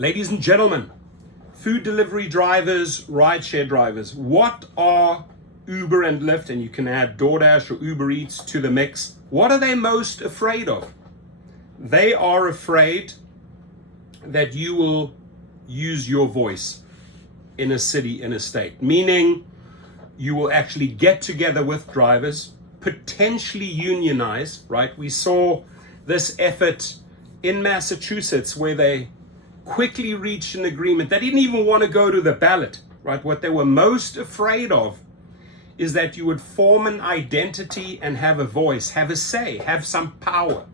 Ladies and gentlemen, food delivery drivers, rideshare drivers, what are Uber and Lyft, and you can add Doordash or Uber Eats to the mix, what are they most afraid of? They are afraid that you will use your voice in a city, in a state, meaning you will actually get together with drivers, potentially unionize, right? We saw this effort in Massachusetts where they quickly reached an agreement. They didn't even want to go to the ballot, right? What they were most afraid of is that you would form an identity and have a voice, have a say, have some power.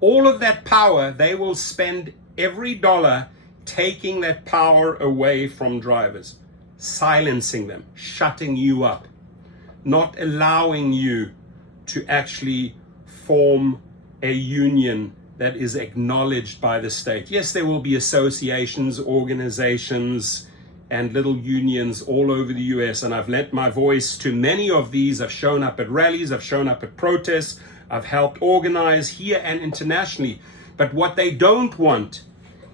All of that power, they will spend every dollar taking that power away from drivers, silencing them, shutting you up, not allowing you to actually form a union that is acknowledged by the state. Yes, there will be associations, organizations, and little unions all over the US, and I've lent my voice to many of these. I've shown up at rallies, I've shown up at protests, I've helped organize here and internationally. But what they don't want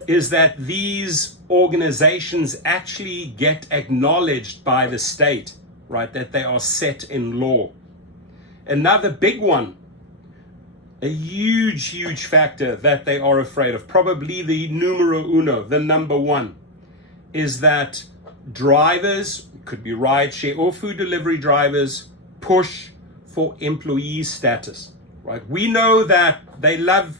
is that these organizations actually get acknowledged by the state, right? That they are set in law. Another big one, a huge factor that they are afraid of, probably the numero uno, the number one, is that drivers, could be rideshare or food delivery drivers, push for employee status, right? We know that they love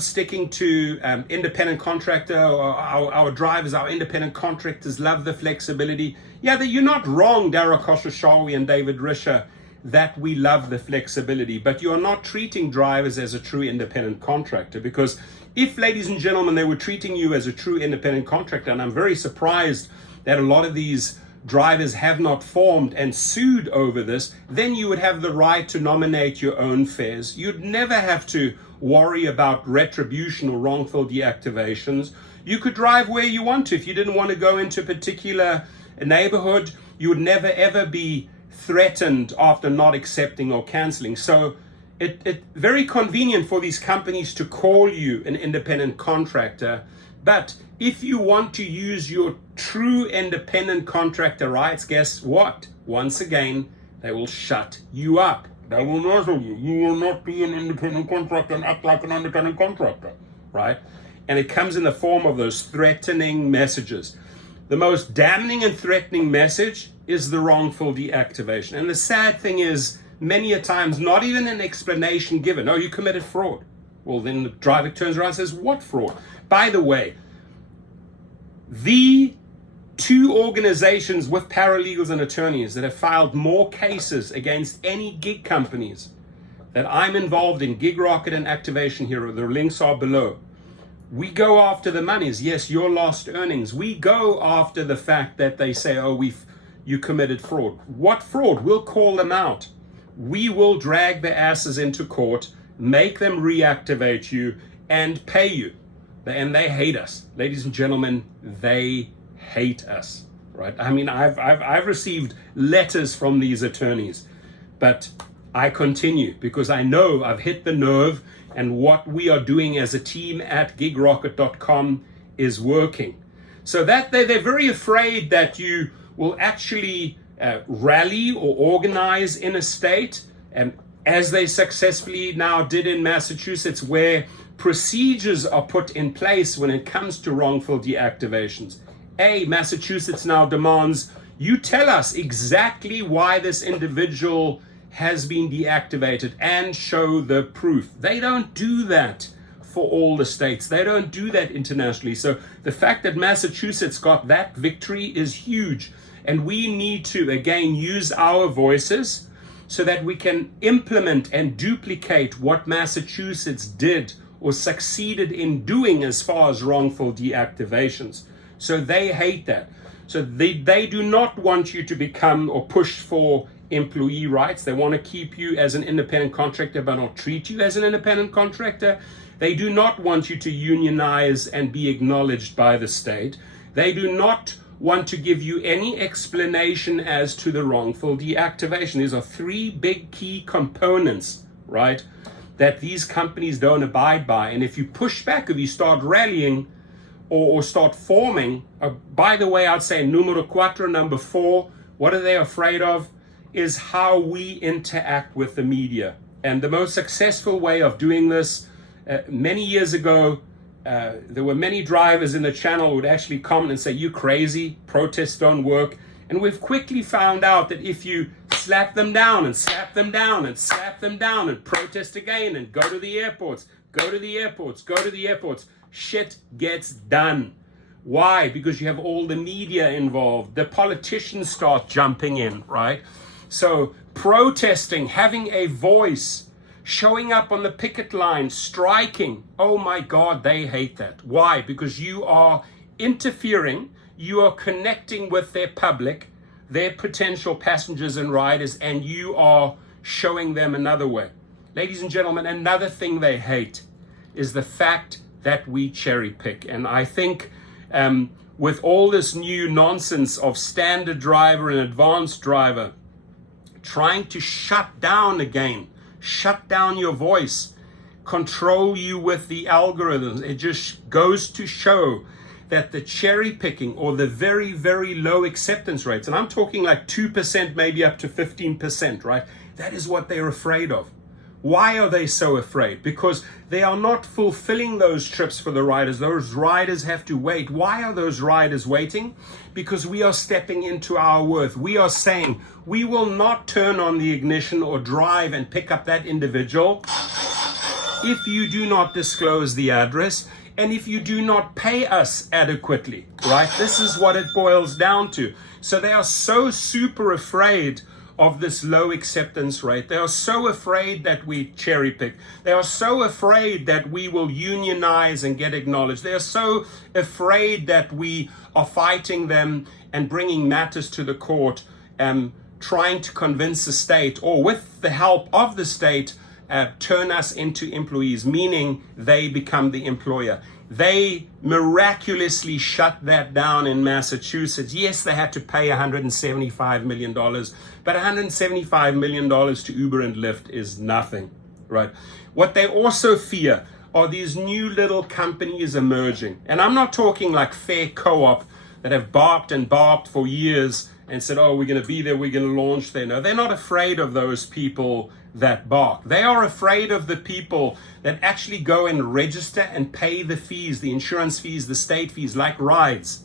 sticking to independent contractor, or our drivers, our independent contractors love the flexibility. Yeah, you're not wrong, Dara Khosrowshahi and David Risher, that we love the flexibility, but you're not treating drivers as a true independent contractor, because if, ladies and gentlemen, they were treating you as a true independent contractor, and I'm very surprised that a lot of these drivers have not formed and sued over this, then you would have the right to nominate your own fares. You'd never have to worry about retribution or wrongful deactivations. You could drive where you want to. If you didn't want to go into a particular neighborhood, you would never ever be threatened after not accepting or canceling. So it's very convenient for these companies to call you an independent contractor. But if you want to use your true independent contractor rights, guess what? Once again, they will shut you up. They will muzzle you. You will not be an independent contractor and act like an independent contractor, right? And it comes in the form of those threatening messages. The most damning and threatening message is the wrongful deactivation. And the sad thing is, many a times, not even an explanation given. Oh, you committed fraud. Well, then the driver turns around and says, what fraud? By the way, the two organizations with paralegals and attorneys that have filed more cases against any gig companies that I'm involved in, Gig Rocket and Activation Hero, the links are below. We go after the monies. Yes, your lost earnings. We go after the fact that they say, oh, you committed fraud. What fraud? We'll call them out. We will drag their asses into court, make them reactivate you, and pay you. And they hate us. Ladies and gentlemen, they hate us, right? I mean, I've received letters from these attorneys, but I continue because I know I've hit the nerve, and what we are doing as a team at gigrocket.com is working. So that they're very afraid that you will actually rally or organize in a state, as they successfully now did in Massachusetts, where procedures are put in place when it comes to wrongful deactivations. Massachusetts now demands you tell us exactly why this individual has been deactivated and show the proof. They don't do that for all the states. They don't do that internationally. So the fact that Massachusetts got that victory is huge. And we need to, again, use our voices so that we can implement and duplicate what Massachusetts did or succeeded in doing as far as wrongful deactivations. So they hate that. So they do not want you to become or push for employee rights. They want to keep you as an independent contractor but not treat you as an independent contractor. They do not want you to unionize and be acknowledged by the state. They do not want to give you any explanation as to the wrongful deactivation. These are three big key components, right, that these companies don't abide by. And if you push back, if you start rallying, or start forming. By the way, I'd say numero cuatro, number 4, what are they afraid of? Is how we interact with the media. And the most successful way of doing this, many years ago, there were many drivers in the channel who would actually comment and say, "You crazy, protests don't work." And we've quickly found out that if you slap them down and slap them down and slap them down and protest again and go to the airports, go to the airports, go to the airports, shit gets done. Why? Because you have all the media involved. The politicians start jumping in, right? So protesting, having a voice, showing up on the picket line, striking. Oh my God, they hate that. Why? Because you are interfering, you are connecting with their public, their potential passengers and riders, and you are showing them another way. Ladies and gentlemen, another thing they hate is the fact that we cherry pick. And I think with all this new nonsense of standard driver and advanced driver, trying to shut down again, shut down your voice, control you with the algorithms. It just goes to show that the cherry picking or the very, very low acceptance rates, and I'm talking like 2%, maybe up to 15%, right? That is what they're afraid of. Why are they so afraid? Because they are not fulfilling those trips for the riders. Those riders have to wait. Why are those riders waiting? Because we are stepping into our worth. We are saying we will not turn on the ignition or drive and pick up that individual if you do not disclose the address and if you do not pay us adequately, right? This is what it boils down to. So they are so super afraid of this low acceptance rate. They are so afraid that we cherry pick. They are so afraid that we will unionize and get acknowledged. They are so afraid that we are fighting them and bringing matters to the court, trying to convince the state, or with the help of the state, turn us into employees, meaning they become the employer. They miraculously shut that down in Massachusetts. Yes, they had to pay $175 million, but $175 million to Uber and Lyft is nothing, right? What they also fear are these new little companies emerging. And I'm not talking like Fair Co-op that have barked and barked for years and said, oh, we're going to be there, we're going to launch there. No, they're not afraid of those people that bark. They are afraid of the people that actually go and register and pay the fees, the insurance fees, the state fees, like Rides.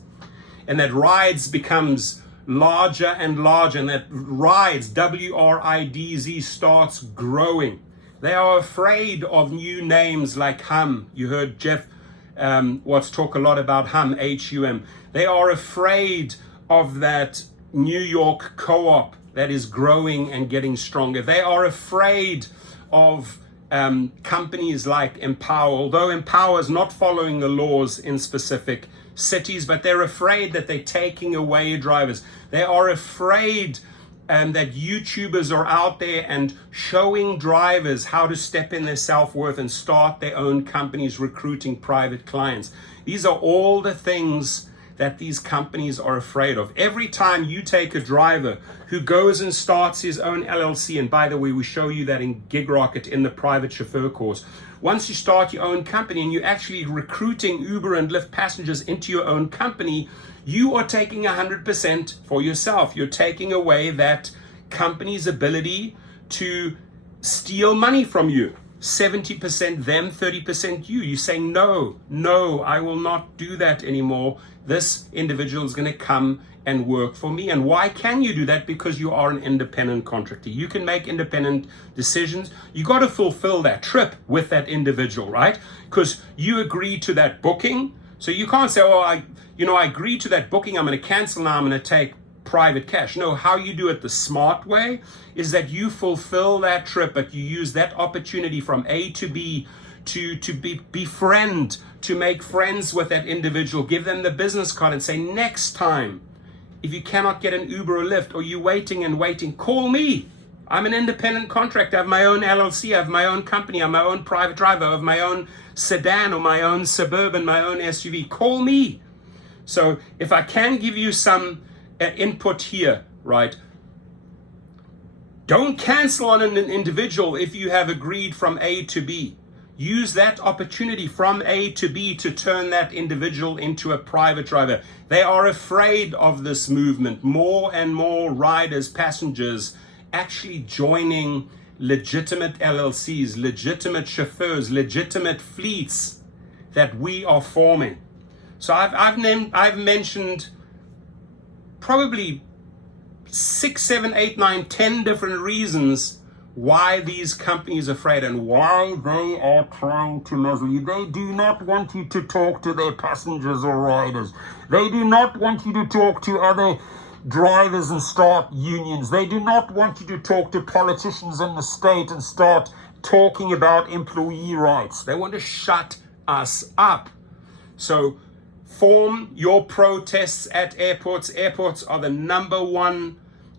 And that Rides becomes larger and larger, and that Rides, W-R-I-D-Z, starts growing. They are afraid of new names like Hum. You heard Jeff Watts talk a lot about Hum, H-U-M. They are afraid of that New York Co-op that is growing and getting stronger. They are afraid of companies like Empower, although Empower is not following the laws in specific cities, but they're afraid that they're taking away drivers. They are afraid that YouTubers are out there and showing drivers how to step in their self-worth and start their own companies, recruiting private clients. These are all the things that these companies are afraid of. Every time you take a driver who goes and starts his own LLC, and by the way, we show you that in Gig Rocket in the private chauffeur course. Once you start your own company and you're actually recruiting Uber and Lyft passengers into your own company, you are taking 100% for yourself. You're taking away that company's ability to steal money from you. 70% them, 30% you. You're saying, no, I will not do that anymore. This individual is going to come and work for me. And why can you do that? Because you are an independent contractor. You can make independent decisions. You got to fulfill that trip with that individual, right? Because you agree to that booking. So you can't say, oh, I agreed to that booking. I'm going to cancel now. I'm going to take private cash. No, how you do it the smart way is that you fulfill that trip, but you use that opportunity from A to B to befriend, to make friends with that individual, give them the business card and say, next time, if you cannot get an Uber or Lyft or you're waiting, call me. I'm an independent contractor. I have my own LLC. I have my own company. I'm my own private driver. I have my own sedan or my own Suburban, my own SUV. Call me. So if I can give you some input here, right? Don't cancel on an individual if you have agreed from A to B. use that opportunity from A to B to turn that individual into a private driver. They are afraid of this movement. More and more riders, passengers, actually joining legitimate LLCs, legitimate chauffeurs, legitimate fleets that we are forming. So I've mentioned probably 6, 7, 8, 9, 10 different reasons why these companies are afraid and why they are trying to muzzle you. They do not want you to talk to their passengers or riders. They do not want you to talk to other drivers and start unions. They do not want you to talk to politicians in the state and start talking about employee rights. They want to shut us up. So form your protests at airports. Airports are the number one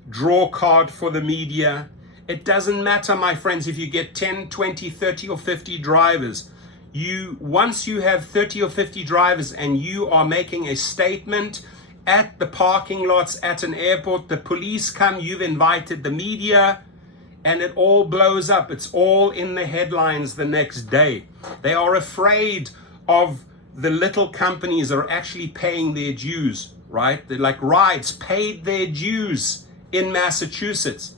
draw card for the media. It doesn't matter, my friends, if you get 10, 20, 30 or 50 drivers. Once you have 30 or 50 drivers and you are making a statement at the parking lots at an airport, the police come, you've invited the media, and it all blows up. It's all in the headlines the next day. They are afraid of the little companies that are actually paying their dues, right? They're like Rides paid their dues in Massachusetts.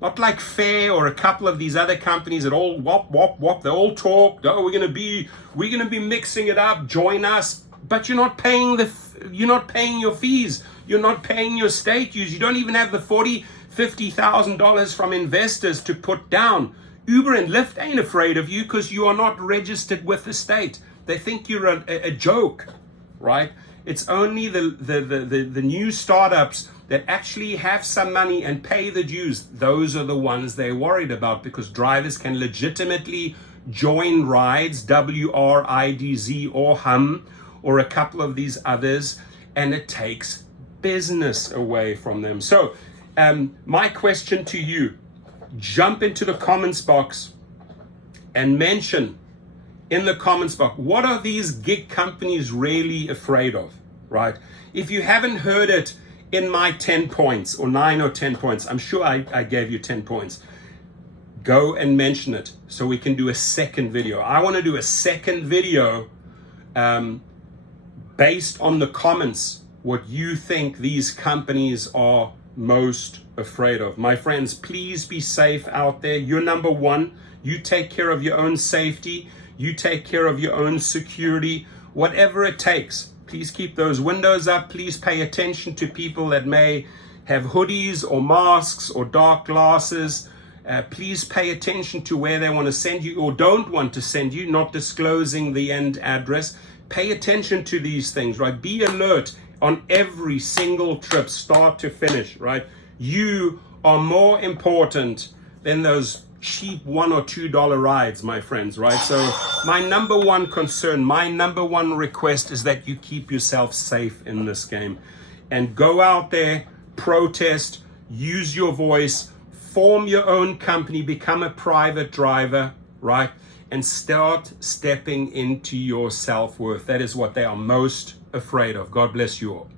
Not like Fair or a couple of these other companies that all wop, wop, wop. They all talk. Oh, we're gonna be mixing it up. Join us. But you're not paying your fees. You're not paying your state dues. You don't even have the $40,000-$50,000 from investors to put down. Uber and Lyft ain't afraid of you because you are not registered with the state. They think you're a joke, right? It's only the new startups that actually have some money and pay the dues. Those are the ones they're worried about, because drivers can legitimately join Rides, WRIDZ or Hum, or a couple of these others, and it takes business away from them. So my question to you, jump into the comments box and mention in the comments box, what are these gig companies really afraid of, right? If you haven't heard it in my 10 points or 9 or 10 points, I'm sure I gave you 10 points. Go and mention it so we can do a second video. I want to do a second video based on the comments, what you think these companies are most afraid of. My friends, please be safe out there. You're number one. You take care of your own safety. You take care of your own security, whatever it takes. Please keep those windows up. Please pay attention to people that may have hoodies or masks or dark glasses. Please pay attention to where they want to send you or don't want to send you, not disclosing the end address. Pay attention to these things, right? Be alert on every single trip, start to finish, right? You are more important than those cheap $1 or $2 rides, my friends, right? So my number one concern, my number one request is that you keep yourself safe in this game and go out there, protest, use your voice, form your own company, become a private driver, right? And start stepping into your self-worth. That is what they are most afraid of. God bless you all.